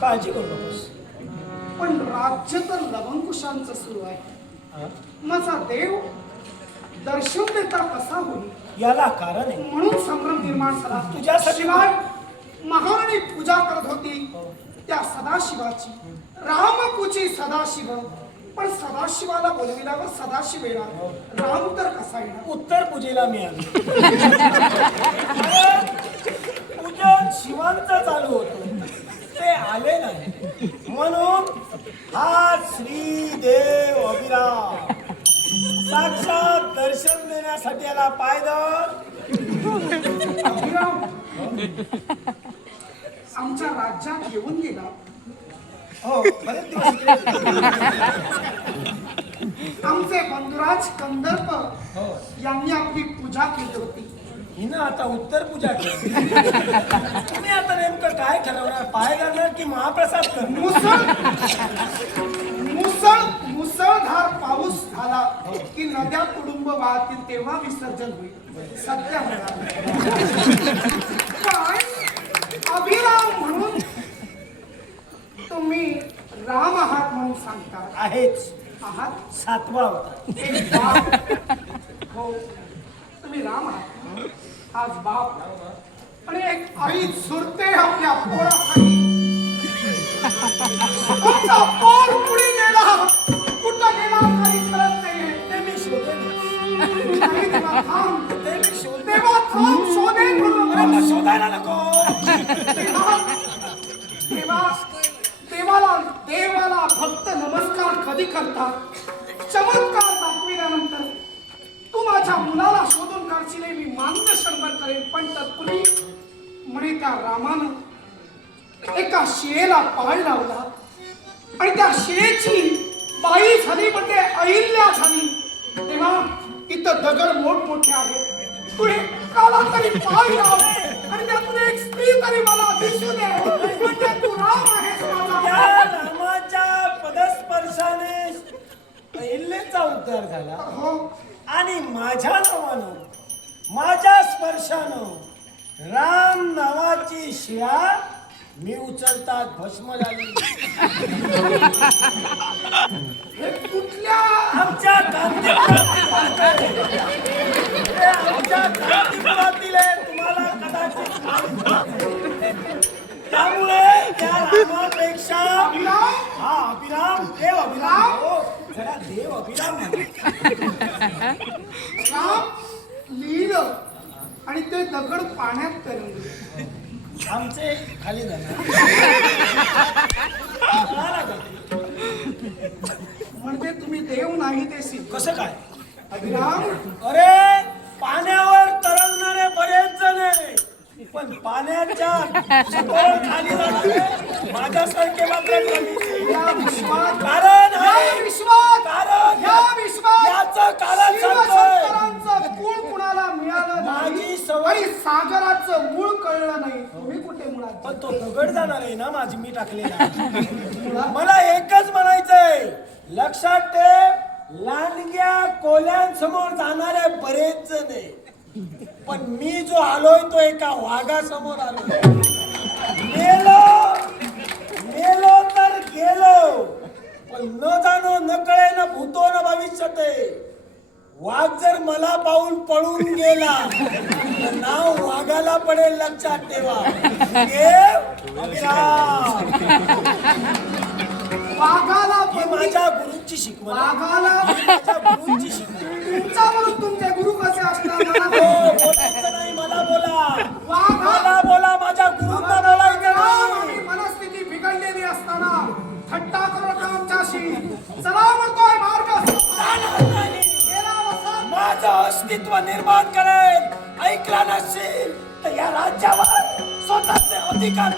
काळजी करू नकोस. पण राज्य तर लवंकुशांचं सुरू आहे. माझा देव दर्शन देता कसा होईल याला कारण आहे. म्हणून संभ्रम निर्माण झाला. तुझ्यासाठी शिवाय महाराणी पूजा करत होती त्या सदाशिवाची, रामपूची सदाशिव. पण सदाशिवाला बोलविल्यावर सदाशिव येणार, राम तर कसा येणार? उत्तर पूजेला मिळाली. पूजन शिवांचं चालू होतं, ते आले नाही. म्हणून हा श्रीदेव अभिराम साक्षात दर्शन देण्यासाठी याला पायदळ. अभिराम आमच्या राज्यात येऊन गेला. हो, बरेच दिवस इकडे. आमचे बंधुराज कंदर्प यांनी आपली पूजा केली होती. हिनं आता उत्तर पूजा केली. तुम्ही आता नेमकं काय ठरवणार? पाय घालणार की महाप्रसाद करणार? मुसळधार पाऊस झाला की नद्या तुडुंब वाहतील तेव्हा विसर्जन होईल. सत्य अभिराम म्हणून तुम्ही राम आहात म्हणून सांगता. आहेच, आहात सातवा होता. एक बाप. हो, तुम्ही राम आहात. आज बाप आणि एक आई झुरते आपल्या पोरासाठी. आमचा पोर पुढे गेला, कुठं गेला काही कळत नाहीये. ते मी शोधेन. नाही देवा थांब, ते मी शोधेन. देवा थांब, शोधेन म्हणून. अरे मग शोधायला नको. देवाला भक्त नमस्कार कधी करतात? चमत्कार दाखविल्यानंतर तू माझ्या मुलाला शोधून काढशील, मी मान्य शंभर करेन. पण तत्पूर्वी म्हणे त्या रामानं एका शिळेला पाय लावला आणि त्या शिळेची बाई झाली, म्हणजे अहिल्या झाली. तेव्हा इथं दगड मोठमोठे आहेत. तू एकाला तरी पाय लाव आणि त्यातून एक स्त्री तरी मला दिसू दे, म्हणजे तू राम आहेस माझा. या रामाच्या पदस्पर्शाने अहिल्याचा उद्धार झाला. हो, आणि माझ्या नावानं, माझ्या स्पर्शानं राम नावाची शिळा मी उचलतात भस्म झाली. हे कुठल्या आमच्या कांतीपुरातील तुम्हाला कदाचित माहित नसेल. त्यामुळे त्या रामापेक्षा हा अभिराम, देव अभिराम. हो, जरा देव अभिराम राम लिहिलं आणि ते दगड पाण्यात तरंगले. आमचे खाली जाणार. म्हणजे तुम्ही देव नाही ते सिद्ध. कसं काय? अभिराम अरे पाण्यावर तरंगणारे बरेच जण आहे, पण पाण्याच्या सखोल खाली जाणारे माझ्यासारखे मात्र कमी. या विश्वात कारण या आहे, विश्वात कारण या विश्वात याचं कारण सांगतोय. शिवशंकरांचं कुळ कुणाला मिळालं माझी नाही सवय. आणि सागराचं मूळ कळलं नाही. तुम्ही कुठे मुळात? पण तो दगड जाणार आहे ना माझी, मी टाकलेला. मला एकच म्हणायचंय, लक्षात ठेव, लांडग्या कोल्यांसमोर जाणारे बरेच जण आहे, पण मी जो आलोय तो एका वाघासमोर आलो. मेलो तर गेलो, पण न जाणो न कळे न भूतो न भविष्यते. वाघ जर मला पाहून पळून गेला तर नाव वाघाला पडेल, लक्षात ठेवा. देव अभिराम. वाघाला ही माझ्या गुरुची शिकवण. वाघाला माझ्या गुरुची शिकवण. तुमच्यावरून तुमचे गुरु कसे असतात? बोलायचं नाही, मला बोला. वाघा मला बोला, माझ्या गुरुंना बोलायचं नाही. मनस्थिती बिघडलेली असताना थट्टा करू नका आमच्याशी. चला म्हणतोय मार्ग गेला वसंत. माझं अस्तित्व निर्माण करेल. ऐकला नसेल तर या राज्यावर स्वतःचे अधिकार